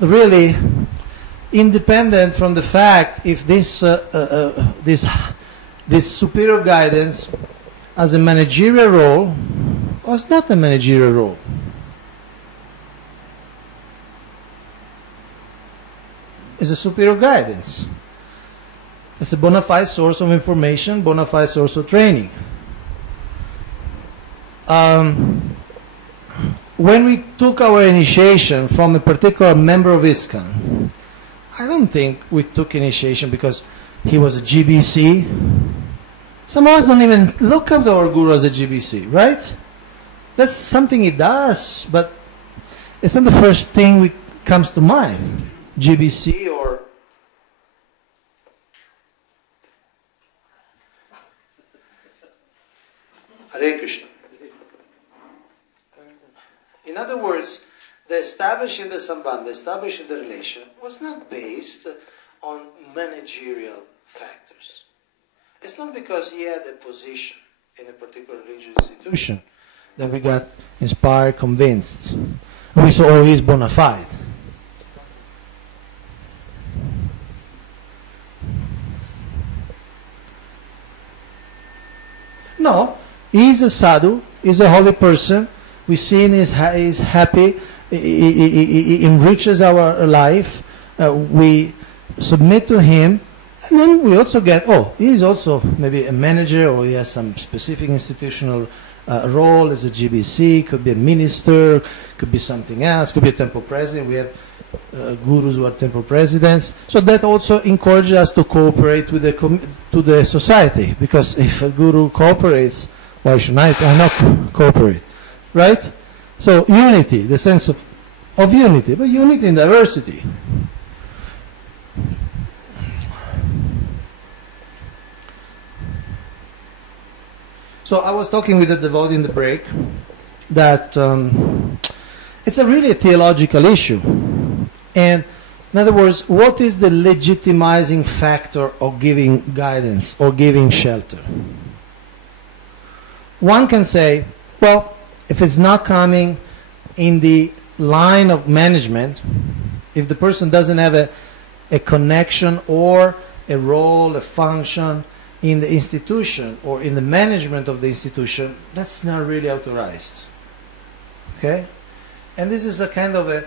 Really independent from the fact if this superior guidance has a managerial role or it's not a managerial role. It's a superior guidance. It's a bona fide source of information, bona fide source of training. When we took our initiation from a particular member of ISKCON, I don't think we took initiation because he was a GBC. Some of us don't even look up to our guru as a GBC, right? That's something he does, but it's not the first thing that comes to mind. GBC or Hare Krishna. In other words, the establishing the sambandha, establishing the relation, was not based on managerial factors. It's not because he had a position in a particular religious institution that we got inspired, convinced. And we saw, oh, he's bona fide. No, he's a sadhu, he's a holy person. We see him he's happy, he enriches our life, we submit to him, and then we also get, oh, he's also maybe a manager or he has some specific institutional role as a GBC, could be a minister, could be something else, could be a temple president. We have gurus who are temple presidents. So that also encourages us to cooperate with the society, because if a guru cooperates, why should I not cooperate? Right? So unity, the sense of unity, but unity in diversity. So I was talking with a devotee in the break that it's really a theological issue. And in other words, what is the legitimizing factor of giving guidance or giving shelter? One can say, well, if it's not coming in the line of management, if the person doesn't have a connection or a role, a function in the institution or in the management of the institution, that's not really authorized. Okay? And this is a kind of a,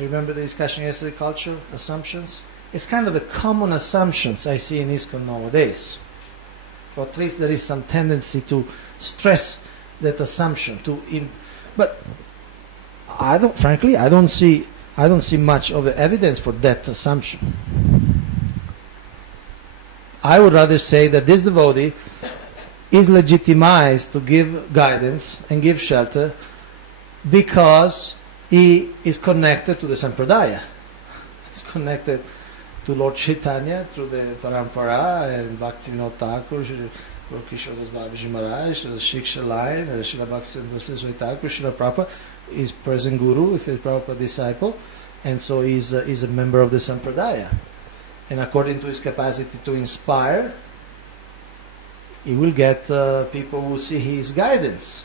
remember the discussion yesterday, culture, assumptions? It's kind of a common assumptions I see in ISKCON nowadays. Or at least there is some tendency to stress that assumption but frankly I don't see much of the evidence for that assumption. I would rather say that this devotee is legitimized to give guidance and give shelter because he is connected to the Sampradaya. He's connected to Lord Chaitanya through the Parampara and Bhaktivinoda Thakur, Lord Kishodas Babaji Maharaj, the Shiksha line, Srila Bhaktivinoda Saraswati Thakur, Srila Prabhupada is present guru, if he's Prabhupada disciple, and so he's a member of the Sampradaya. And according to his capacity to inspire, he will get people who see his guidance.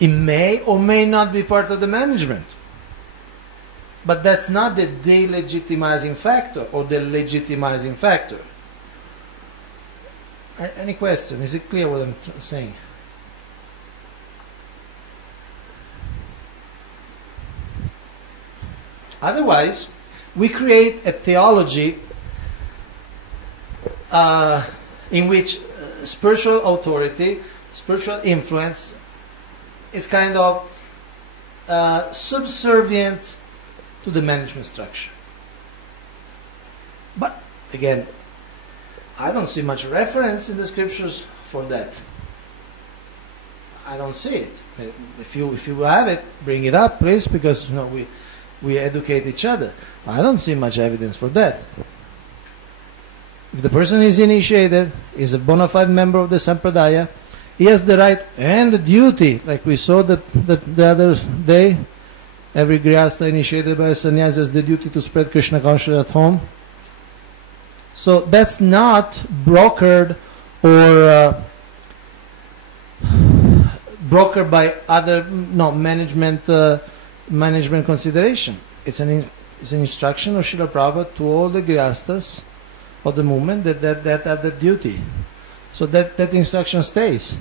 It may or may not be part of the management. But that's not the delegitimizing factor or the legitimizing factor. Any question? Is it clear what I'm saying? Otherwise, we create a theology in which spiritual authority, spiritual influence is kind of subservient to the management structure. But again, I don't see much reference in the scriptures for that. I don't see it. If you have it, bring it up, please, because we educate each other. I don't see much evidence for that. If the person is initiated, is a bona fide member of the Sampradaya, he has the right and the duty, like we saw the other day, every Grihastha initiated by a sannyasi has the duty to spread Krishna consciousness at home. So that's not brokered or brokered by other management consideration. It's an instruction of Srila Prabhupada to all the grihasthas of the movement that have the duty. So that instruction stays.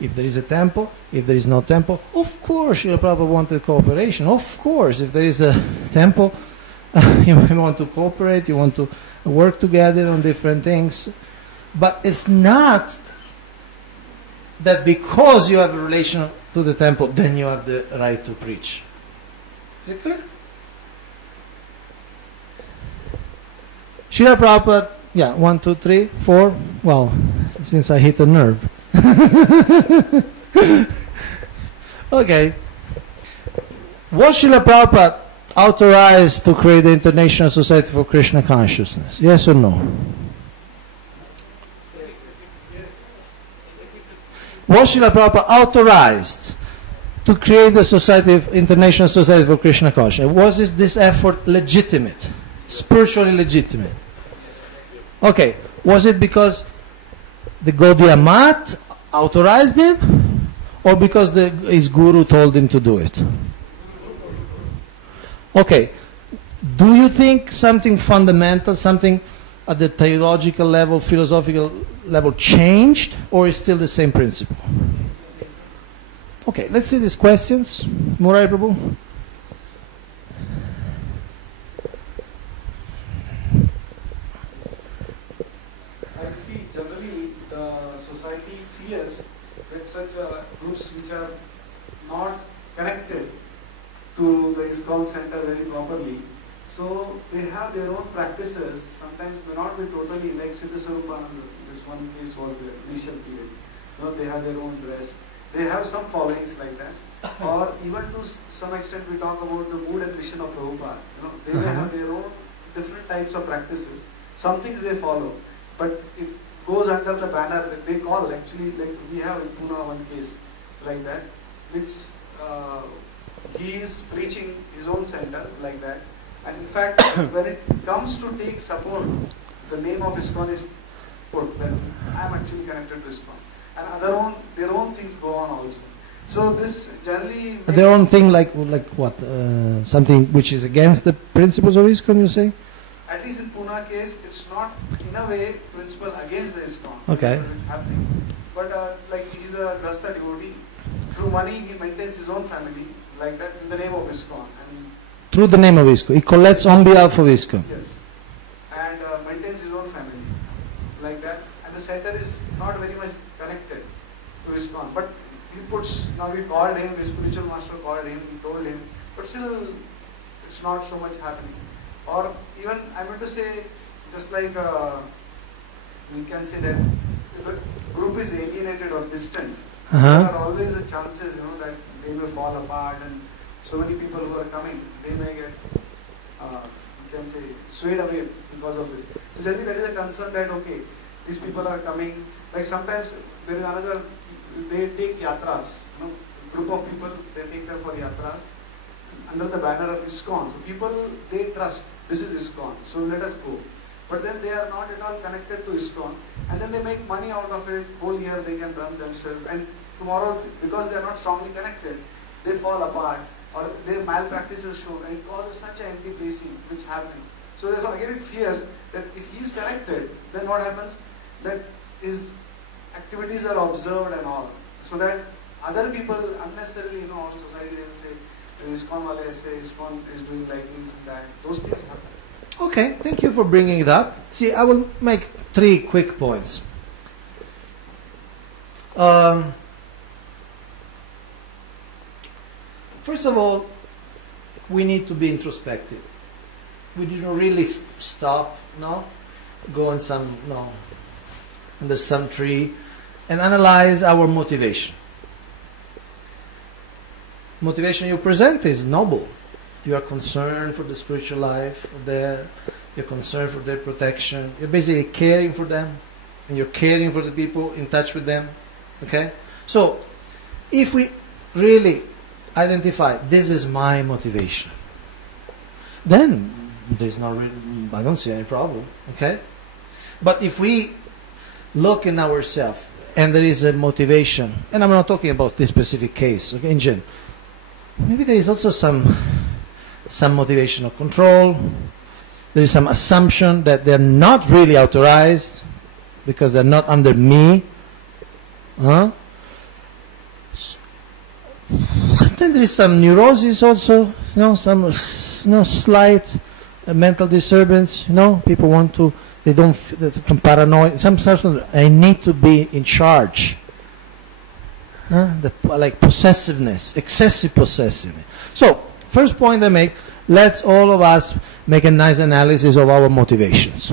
If there is a temple, if there is no temple, of course Srila Prabhupada wanted cooperation. Of course, if there is a temple, you want to cooperate, you want to work together on different things. But it's not that because you have a relation to the temple, then you have the right to preach. Is it clear? Srila Prabhupada, yeah, 1, 2, 3, 4. Well, since I hit a nerve. Okay. Was Srila Prabhupada authorized to create the International Society for Krishna Consciousness? Yes or no? Was Srila Prabhupada authorized to create the International Society for Krishna Consciousness? Was this effort legitimate? Spiritually legitimate? Okay. Was it because the Gaudiya Math authorized him, or because his guru told him to do it? Okay. Do you think something fundamental, something at the theological level, philosophical level changed, or is still the same principle? Okay, let's see these questions. Murari Prabhu? I see generally the society fears that such groups which are not connected to the ISKCON center very properly, so they have their own practices, sometimes may not be totally like Siddhasarupananda. This one case was the initial period. You know, they have their own dress. They have some followings like that. Or even to some extent we talk about the mood and vision of Prabhupada. You know, they may have their own different types of practices. Some things they follow. But it goes under the banner that they call, actually, like we have in Pune one case like that, which he is preaching his own center like that. And in fact, when it comes to take support, the name of ISKCON is put, then I am actually connected to ISKCON. And their own things go on also. So this generally... Their own thing like what? Something which is against the principles of ISKCON, you say? At least in Pune case, it's not in a way principle against the ISKCON. Okay. It's happening. But like he's a Grasta devotee. Through money he maintains his own family like that in the name of ISKCON. Through the name of ISKCON. He collects on behalf of ISKCON. Yes. And maintains his own family like that. And the center is not very much connected to ISKCON. But he puts, now we called him, his spiritual master called him, he told him. But still, it's not so much happening. Or even, I meant to say, just like we can say that if a group is alienated or distant, there are always the chances, that they will fall apart, and so many people who are coming, they may get, you can say, swayed away because of this. So generally that is a concern that, okay, these people are coming, like sometimes there is another, they take yatras, group of people, they take them for yatras under the banner of ISKCON. So people, they trust, this is ISKCON, so let us go. But then they are not at all connected to ISKCON, and then they make money out of it. Whole year they can run themselves, and tomorrow, because they are not strongly connected, they fall apart, or their malpractices show, and it causes such an empty placing which happens. So therefore again it fears that if he is connected, then what happens? That his activities are observed and all, so that other people unnecessarily, our society, they will say, ISKCON wale say, ISKCON is doing like this and that. Those things happen. Okay, thank you for bringing it up. See, I will make 3 quick points. First of all, we need to be introspective. We didn't really stop, go on under some tree and analyze our motivation. Motivation you present is noble. You are concerned for the spiritual life of you're concerned for their protection. You're basically caring for them, and you're caring for the people in touch with them. Okay? So, if we really identify, this is my motivation, then there's I don't see any problem. Okay? But if we look in ourselves and there is a motivation, and I'm not talking about this specific case, okay, in general, maybe there is also some motivation of control, there is some assumption that they're not really authorized because they're not under me. Sometimes there is some neurosis also, some slight mental disturbance. People want to, they don't, from paranoia, some sort of, I need to be in charge. Like possessiveness, excessive possessiveness. So, first point I make, let's all of us make a nice analysis of our motivations.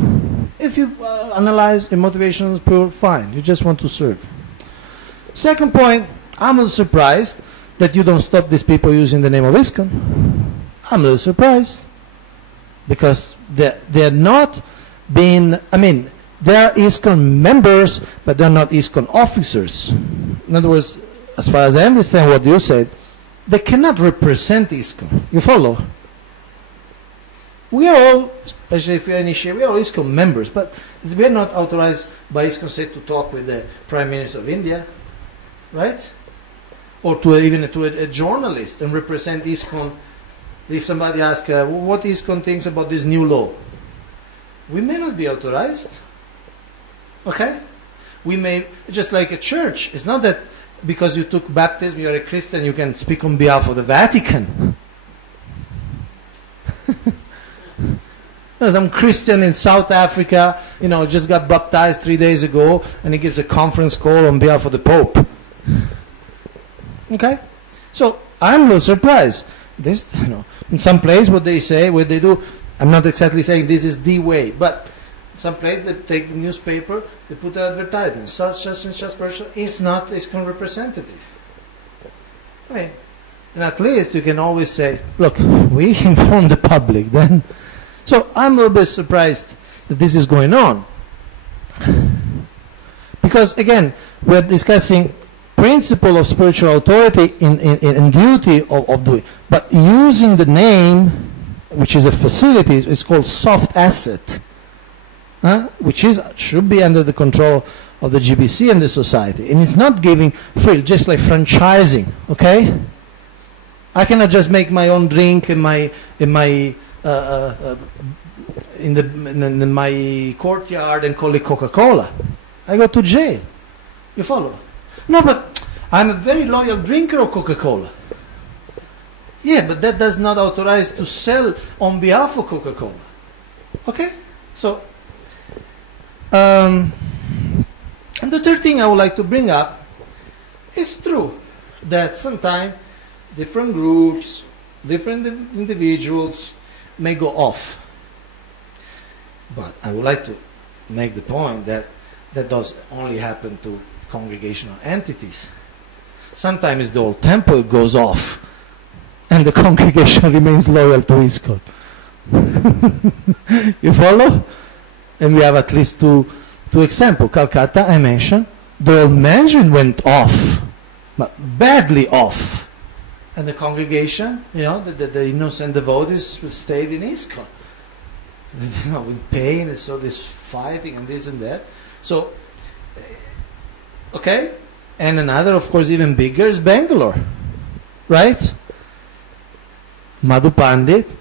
If you analyze your motivations, pure, fine, you just want to serve. Second point, I'm a little surprised that you don't stop these people using the name of ISKCON. I'm a little surprised. Because they're not being, they're ISKCON members, but they're not ISKCON officers. In other words, as far as I understand what you said, they cannot represent ISKCON. You follow? We are all, especially if we are initiated, we are all ISKCON members, but we are not authorized by ISKCON, say, to talk with the Prime Minister of India, right? Or to even to a journalist and represent ISKCON. If somebody asks, what ISKCON thinks about this new law? We may not be authorized. Okay? We may, just like a church. It's not that because you took baptism, you're a Christian, you can speak on behalf of the Vatican. Some Christian in South Africa, just got baptized 3 days ago, and he gives a conference call on behalf of the Pope. Okay? So, I'm a little surprised. This, in some place what they say, what they do, I'm not exactly saying this is the way, but some place they take the newspaper, they put the advertisement, such and such person is not ISKCON representative. And at least you can always say, look, we inform the public then. So I'm a little bit surprised that this is going on. Because again, we're discussing principle of spiritual authority in duty of doing. But using the name, which is a facility, is called soft asset, which should be under the control of the GBC and the society. And it's not giving free, just like franchising, okay? I cannot just make my own drink in my courtyard and call it Coca-Cola. I go to jail. You follow? No, but I'm a very loyal drinker of Coca-Cola. Yeah, but that does not authorize to sell on behalf of Coca-Cola. Okay? So, and the third thing I would like to bring up is true that sometimes different groups, different individuals may go off. But I would like to make the point that that does only happen to congregational entities. Sometimes the whole temple goes off and the congregation remains loyal to ISKCON. You follow? And we have at least two examples. Calcutta, I mentioned, the whole mansion went off, but badly off. And the congregation, the innocent devotees stayed in ISKCON. With pain, and so this fighting and this and that. So, okay? And another, of course, even bigger is Bangalore. Right? Madhu Pandit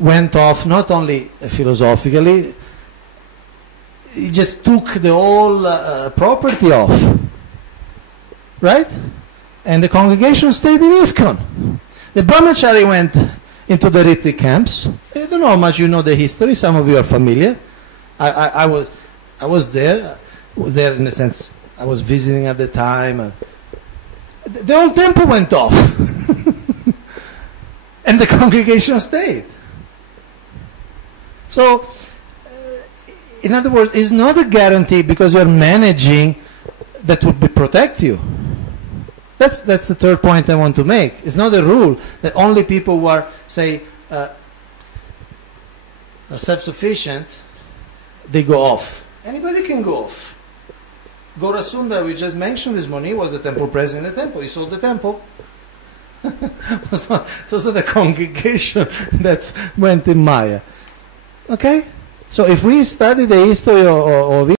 went off not only philosophically, he just took the whole property off. Right? And the congregation stayed in ISKCON. The brahmachari went into the retreat camps. I don't know how much you know the history. Some of you are familiar. I was there in a sense. I was visiting at the time. The whole temple went off. And the congregation stayed. So, in other words, it's not a guarantee because you're managing that would protect you. That's the third point I want to make. It's not a rule that only people who are, say, self-sufficient, they go off. Anybody can go off. Gaurasundar, we just mentioned this morning, was the temple president in the temple. He sold the temple. It was not the congregation that went in Maya. Okay? So if we study the history of